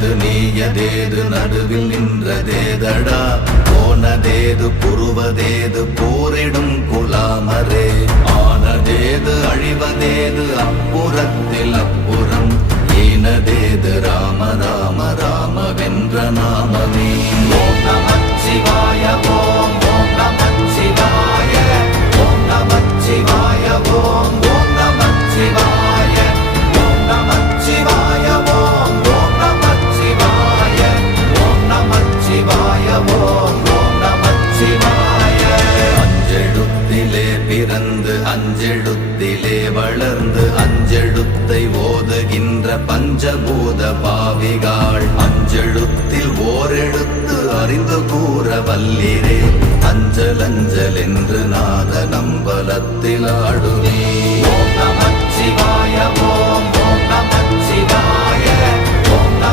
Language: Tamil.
ஆயது நீயதேது நடுவில் நின்றதேதடா போனதேது புருவதேது போரிடும் குலாமரே ஆனதேது அழிவதேது அப்புறத்தில் அப்புறம் ஈனதேது ராம ராம ராம வென்ற நாமமே ஓம் நமச்சிவாய ஓம் ஓம் நமச்சிவாய ஓம் நமச்சிவாய ஓம் ஓம் நமச்சிவாய ஓம் நமச்சிவாய ஓம் ஓம் நமச்சிவாய ஓம் நமச்சிவாய ஓம் ஓம் நமச்சிவாய அஞ்செழுத்திலே பிறந்து அஞ்செழுத்திலே வளர்ந்து அஞ்செழுத்தை ஓதுகின்ற பஞ்சபூத பாவிகாள் அஞ்செழுத்தில் ஓரெழுத்து அறிந்து கூற வல்லிரே அஞ்சல் அஞ்சல் என்று நாத நம்பலத்தில் ஆடுவே